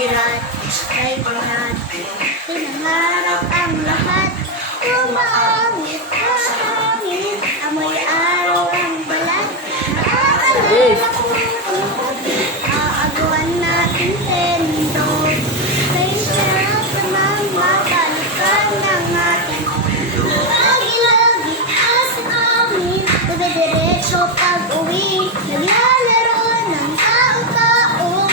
birat ay lahat. Pinangarap ang lahat, umangit na hangin, amoy araw ang balat. Aalala ko, aagawan natin tendo. Kay sarap namang mabalikan ng ating lagi-lagi asa amin. Diretso pag-uwi, naglalaro ng tao-tao,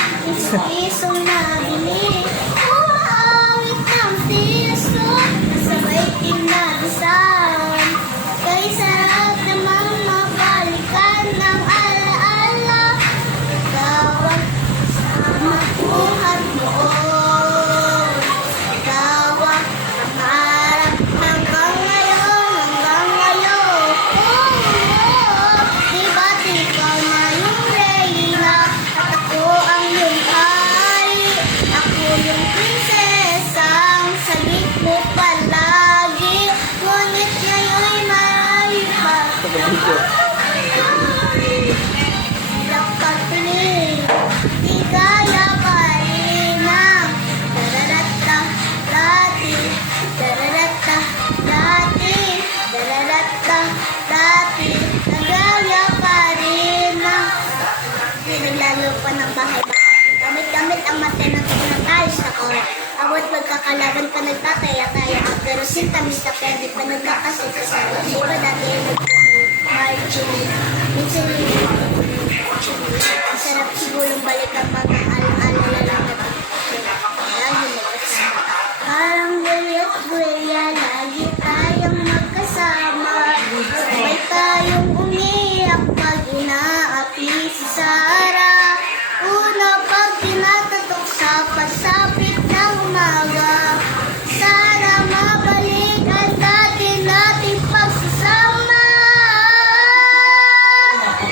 isong nabili. Umaawit ng tiso, nasabay pinagdasan. Kay sarap namang mabalikan ng alaala. Tawag sa mabuhat noon. Tawag pangarap hanggang ngayon, hanggang ngayon. Di ba't ikaw na yung reyna at ako ang iyong hari? Ako yung prinsesang sagip mo palagi, ngunit ngayon'y marami pa. Hirap pagpiling, di kaya pa rin ang dararata dati, dararata dati, dararata dati, nagaya pa rin ang pinaglalo pa ng bahay. Gamit-gamit ang mata ng pinag-ayos na kore. Awat magkakalaban pa nagtataya-taya, pero sinta-mista pa di pa nagkakasita sa iba dati marching. Minsan ang sarap sigurong balik ang mga alaala lang na lagi magkasama. Parang gulya-gulya, lagi tayong magkasama. Sabay tayong umiyak pag inaapi si Sarah. Una pag tinatatok sa pasapit ng umaga. Sana mabalik ang dati nating pagsasama.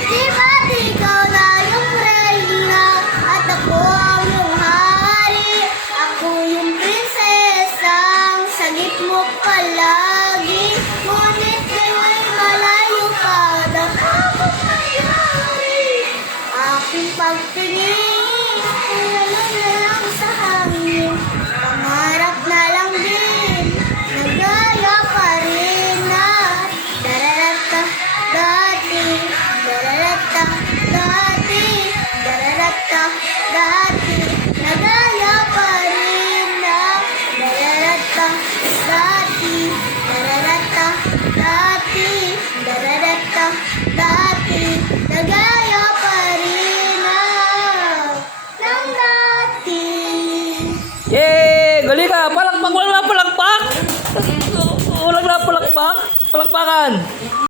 Di ba't ikaw na yung reyna at ako ang iyong hari? Ako yung prinsesang sagip mo palagi, ngunit ngayon'y malayo pa. Ako nangyari, aking pagtingin, ngayon na lang sa hangin. Pangarap na lang din, nagaya pa rin na dararata dati, dararata dati, dararata dati, nagaya pa rin na dararata dati, dararata dati, dararata dati, nagaya pa rin na ng dati. Yay! Galing ka! Palakpak! Walang na palakpak! Walang na palakpak! Palakpakan!